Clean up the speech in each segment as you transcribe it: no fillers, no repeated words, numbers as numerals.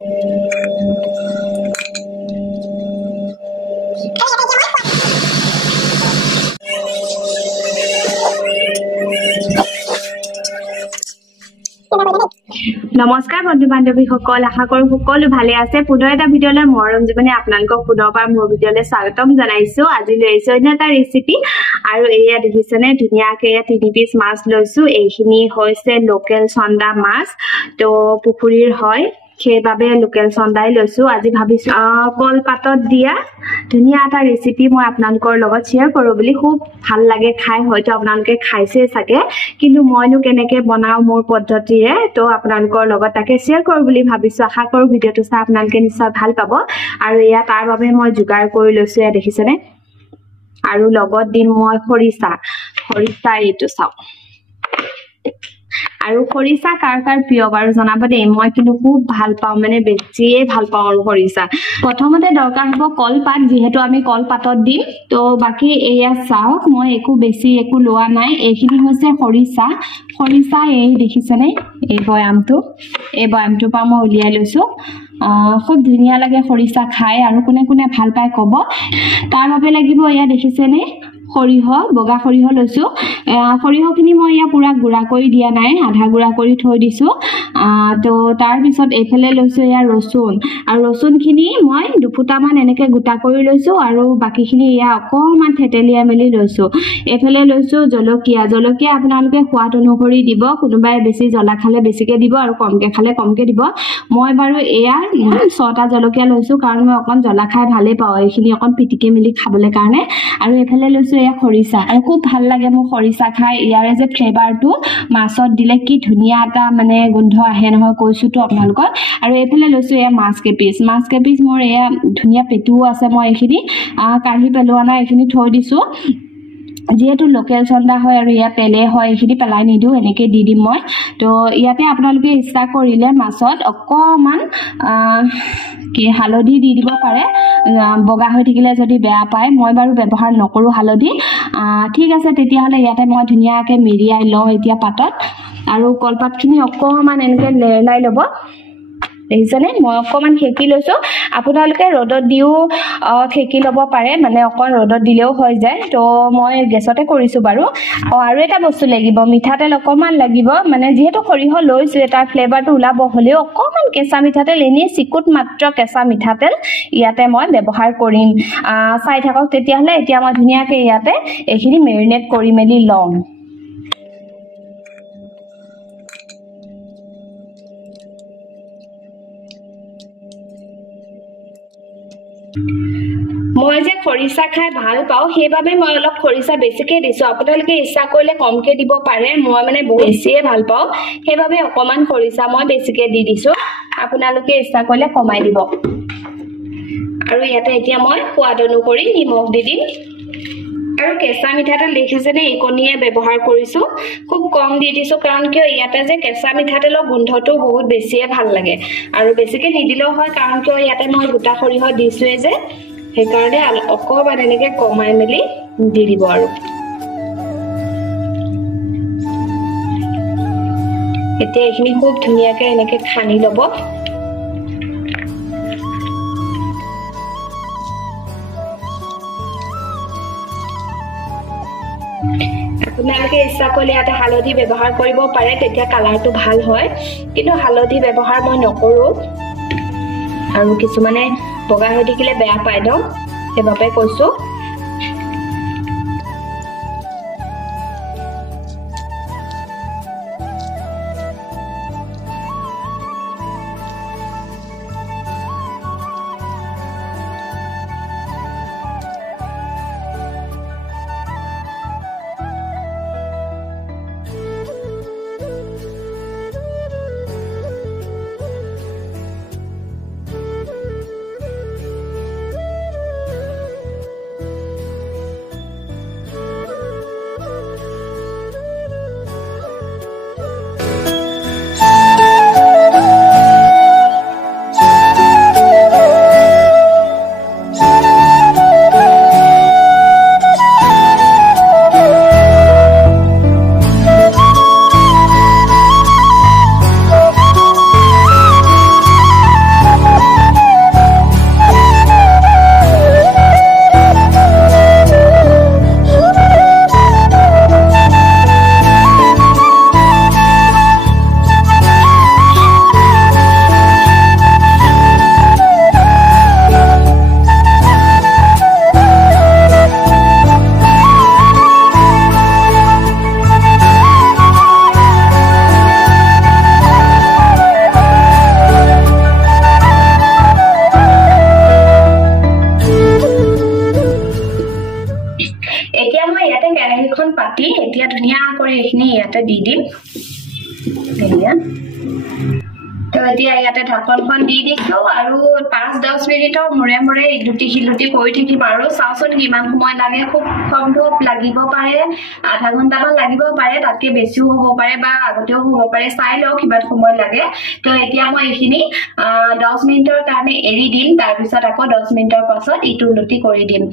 নমস্কাৰ বন্ধু বান্ধৱীসকল, আশা কৰো সকলো ভালে আছে। পুনৰ এটা ভিডিঅ'লৈ মই ৰঞ্জীৱনী আপোনালোকক পুনৰবাৰ মোৰ ভিডিঅ'লৈ স্বাগতম জনাইছো। আজি লৈছো অন্য এটা ৰেচিপি আৰু এয়া দেখিছেনে ধুনীয়াকৈ এয়া 3 পিচ মাছ লৈছো। এইখিনি হৈছে লোকেল চন্দা মাছ, তো পুখুৰীৰ হয়, সেইবাবে লোকেল চন্দাই লৈছো। আজি ভাবিছো কলপাতত দিয়া ধুনীয়া এটা ৰেচিপি মই আপোনালোকৰ লগত শ্বেয়াৰ কৰো বুলি। খুব ভাল লাগে খাই, হয়তো আপোনালোকে খাইছে চাগে, কিন্তু মইনো কেনেকে বনাও মোৰ পদ্ধতিৰে, তো আপোনালোকৰ লগত তাকে শ্বেয়াৰ কৰো বুলি ভাবিছো। আশা কৰো ভিডিঅ'টো চাই আপোনালোকে নিশ্চয় ভাল পাব। আৰু এয়া তাৰ বাবে মই যোগাৰ কৰি লৈছো, এয়া দেখিছেনে। আৰু লগত দিম মই খৰিচা এইটো চাওক। আৰু খৰিচা কাৰ কাৰ প্ৰিয় বাৰু জনাব দেই। মই কিন্তু খুব ভাল পাওঁ, মানে বেছিয়ে ভাল পাওঁ আৰু খৰিচা। প্ৰথমতে দৰকাৰ হ'ব কলপাত, যিহেতু আমি কলপাতত দিম। তো বাকি এয়া চাওক, মই বেছি একো লোৱা নাই। এইখিনি হৈছে খৰিচা। এই দেখিছেনে, এই বয়ামটোৰ পৰা মই উলিয়াই লৈছো। খুব ধুনীয়া লাগে খৰিচা খাই, আৰু কোনে কোনে ভাল পায় ক'ব। তাৰ বাবে লাগিব এয়া দেখিছেনে সৰিয়হ, বগা সৰিয়হ লৈছো। সৰিয়হখিনি মই এয়া পুৰা গুড়া কৰি দিয়া নাই, আধা গুড়া কৰি থৈ দিছো। তো তাৰ পিছত এইফালে লৈছো এয়া ৰচুন, আৰু ৰচুনখিনি মই দুফুটামান এনেকে গোটা কৰি লৈছো, আৰু বাকীখিনি এয়া অকণমান থেতেলিয়াই মেলি লৈছো। এইফালে লৈছো জলকীয়া আপোনালোকে সোৱাদ অনুসৰি দিব। কোনোবাই বেছি জ্বলা খালে বেছিকে দিব, আৰু কমকে খালে কমকে দিব। মই বাৰু এয়া 6টা জলকীয়া লৈছো, কাৰণ মই অকণ জ্বলা খাই ভালেই পাওঁ, এইখিনি অকণ পিটিকি মেলি খাবলৈ কাৰণে। আৰু এইফালে লৈছো এয়া খৰিচা, আৰু খুব ভাল লাগে মোৰ খৰিচা খাই। ইয়াৰে যে ফ্লেভাৰটো মাছত দিলে কি ধুনীয়া এটা মানে গোন্ধ আহে নহয়, কৈছোতো আপোনালোকক। আৰু এইফালে লৈছো এয়া মাছ কেপিচ মোৰ এয়া ধুনীয়া পেটুও আছে। মই এইখিনি কাঢ়ি পেলোৱা নাই, এইখিনি থৈ দিছো। যিহেতু লোকেল চন্দা হয় আৰু ইয়াত তেলে হয়, এইখিনি পেলাই নিদিওঁ, এনেকৈ দি দিম মই। তো ইয়াতে আপোনালোকে ইচ্ছা কৰিলে মাছত অকণমান হালধি দি দিব পাৰে, বগা হৈ থাকিলে যদি বেয়া পায়। মই বাৰু ব্যৱহাৰ নকৰোঁ হালধি। ঠিক আছে, তেতিয়াহ'লে ইয়াতে মই ধুনীয়াকৈ মেৰিয়াই লওঁ এতিয়া পাতত। আৰু কলপাতখিনি অকণমান এনেকৈ লেৰেলাই ল'ব, দেখিছেনে। মই অকণমান সেকি লৈছো। আপোনালোকে ৰ'দত দিও সেকি ল'ব পাৰে, মানে অকণ ৰ'দত দিলেও হৈ যায়। তো মই গেছতে কৰিছো বাৰু। আৰু এটা বস্তু লাগিব, মিঠাতেল অকণমান লাগিব, মানে যিহেতু সৰিয়হ লৈছো তাৰ ফ্লেভাৰটো ওলাব, হ'লেও অকণমান কেঁচা মিঠাতেল, এনেই চিকুট মাত্ৰ কেঁচা মিঠাতেল ইয়াতে মই ব্যৱহাৰ কৰিম। চাই থাকক তেতিয়াহ'লে। এতিয়া মই ধুনীয়াকৈ ইয়াতে এইখিনি মেৰিনেট কৰি মেলি লওঁ। মই যে খৰিচা খাই ভাল পাওঁ, সেইবাবে মই অলপ খৰিচা বেছিকে দিছো। আপোনালোকে ইচ্ছা কৰিলে কমকে দিব পাৰে, মই মানে বহুত বেছিয়ে ভাল পাওঁ, সেইবাবে অকণমান খৰিচা মই বেছিকে দি দিছো। আপোনালোকে ইচ্ছা কৰিলে কমাই দিব। আৰু ইয়াতে এতিয়া মই সোৱাদ অনুসৰি নিমখ দি দিম। আৰু কেঁচা মিঠাতেল দেখিছেনে, এইকণিয়ে ব্যৱহাৰ কৰিছো, খুব কম দি দিছো। কাৰণ কিয়, ইয়াতে যে কেঁচা মিঠাতেলৰ গোন্ধটো বহুত বেছিয়ে ভাল লাগে। আৰু বেছিকে নিদিলেও হয়, কাৰণ কিয় ইয়াতে মই গোটা সৰিয়হ দিছোৱে যে, সেইকাৰণে অকণমান এনেকে কমাই মেলি দি দিব। আৰু এতিয়া এইখিনি খুব ধুনীয়াকে এনেকে খানি ল'ব। আপোনালোকে ইচ্ছা কৰিলে ইয়াতে হালধি ব্যৱহাৰ কৰিব পাৰে, তেতিয়া কালাৰটো ভাল হয়, কিন্তু হালধি ব্যৱহাৰ মই নকৰো। আৰু কিছুমানে বগা হৈ থাকিলে বেয়া পায় ন, সেইবাবে কৈছো। ইয়াতে দি দিম এয়া তো এতিয়া ইয়াতে ঢাকনখন দি দিছো আৰু 5-10 মিনিটৰ মূৰে মূৰে ইলুটি হিলুটি কৰি থাকিম আৰু চাওচোন কিমান সময় লাগে খুব কম ধূপ লাগিব পাৰে আধা ঘণ্টামান লাগিব পাৰে তাতকে বেছিও হ'ব পাৰে বা আগতেও হ'ব পাৰে চাই লও কিমান সময় লাগে তো এতিয়া মই এইখিনি 10 মিনিটৰ কাৰণে এৰি দিম তাৰ পিছত আকৌ 10 মিনিটৰ পাছত ইটো লুটি কৰি দিম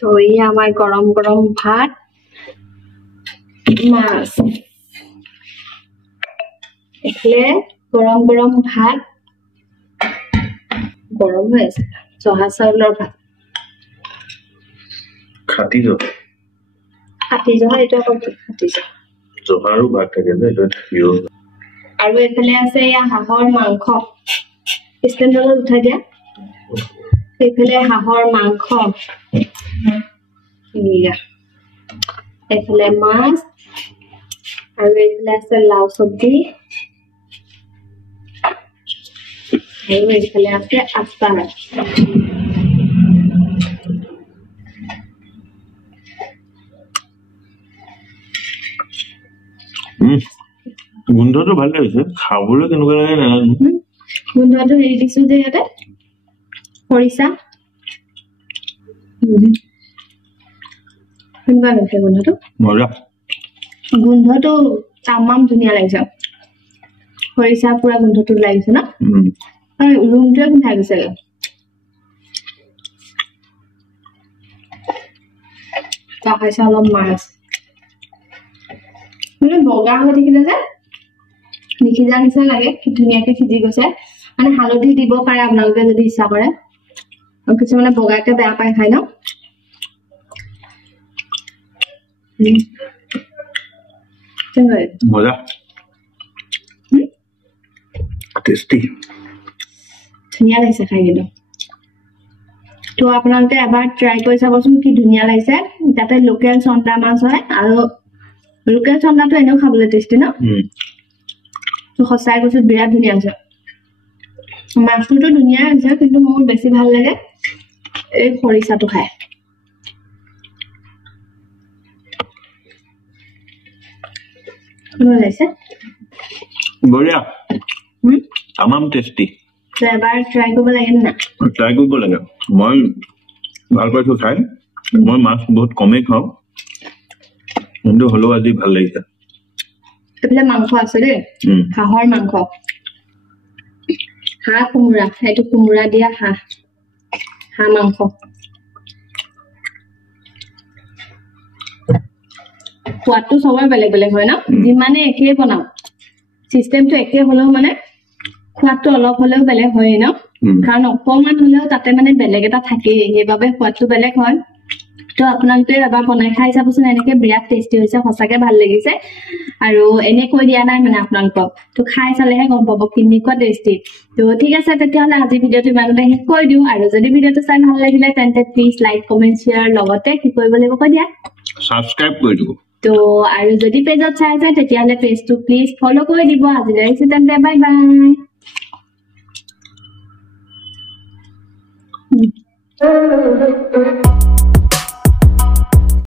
তো এই আমাৰ গৰম গৰম ভাত মাছ এখানে গৰম গৰম ভাত গৰম হয়েছে জহা চাউলৰ ভাত খাটি জহা এটা কত খাটি জহাৰো ভাত থাকে যে এটা থাকিও আৰু এখানে আছে ইয়া হাঁহৰ মাংস ষ্টেণ্ডত উঠাই দিয়া এখানে হাঁহৰ মাংস ইয়া এখানে মাছ আৰু এখানে আছে লাউ সবজি আৰু এখানে আছে আচাৰ গুন্ধটো ভালে হৈছে খাবলৈ কেনেকুৱা লাগে নাজানো গুন্ধটো হেৰি দিছো যে ইয়াতে খৰিচা কেনেকুৱা লাগিছে গুন্ধটো মজা গুন্ধটো তামাম ধুনীয়া লাগিছে খৰিচা পুৰা গুন্ধটো লাগিছে ন ৰুমটোৱে গোন্ধাই গৈছে খাইছে অলপ মাছ মানে বগা হৈ থাকিলে যে নিসিজা নিচিনা লাগে কি ধুনীয়াকে সিজি গৈছে মানে হালধি দিব পাৰে আপোনালোকে যদি ইচ্ছা কৰে আৰু কিছুমানে বগাকে বেয়া পায় খাই ন মজা টেষ্টি ধুনীয়া লাগিছে খাই কিন্তু তো আপোনালোকে এবাৰ ট্ৰাই কৰি চাবচোন কি ধুনীয়া লাগিছে তাতে লোকেল চন্দা মাছ হয় আৰু লোকেল চন্দাটো এনেও খাবলৈ টেষ্টি ন তো সঁচাই কৈছো বিৰাট ধুনীয়া আছে মাছটোতো ধুনীয়া আছে কিন্তু মোৰ বেছি ভাল লাগে এই খৰিচাটো খাই কেনেকুৱা লাগিছে বঢ়িয়া তামাম টেষ্টি এবাৰ ট্ৰাই কৰিব লাগে না ট্ৰাই কৰিব লাগে মই ভাল পাইছো খাই মই মাছ বহুত কমেই খাওঁ কিন্তু হ'লেও আজি ভাল লাগিছে এইফালে মাংস আছে দেই হাঁহৰ মাংস হাঁহ কোমোৰা এইটো কোমোৰা দিয়া হাঁহ মাংস সোৱাদটো সবৰে বেলেগ বেলেগ হয় ন যিমানে একেই বনাও চিষ্টেমটো একে হ'লেও মানে সোৱাদটো অলপ হ'লেও বেলেগ হয় ন কাৰণ অকমান হ'লেও তাতে মানে বেলেগ এটা থাকে সেইবাবে সোৱাদটো বেলেগ হয় তো আপোনালোকে এবাৰ বনাই খাই চাবচোন এনেকে বিৰাট টেষ্টি হৈছে সঁচাকে ভাল লাগিছে আৰু এনে কৈ দিয়া নাই মানে আপোনালোকক তো খাই চালেহে গম পাব কেনেকুৱা টেষ্টি তো ঠিক আছে তেতিয়াহ'লে আজি ভিডিঅ'টো ইমানতে শেষ কৰি দিওঁ আৰু যদি ভিডিঅ'টো চাই ভাল লাগিলে তেন্তে প্লিজ লাইক কমেন্ট শ্বেয়াৰ লগতে কি কৰিব লাগিব কৈ দিয়া সাবস্ক্ৰাইব কৰি দিব তো আৰু যদি পেজত চাই আছে তেতিয়াহ'লে পেজটো প্লিজ ফলো কৰি দিব আজিলৈ আহিছো তেন্তে বাই বাই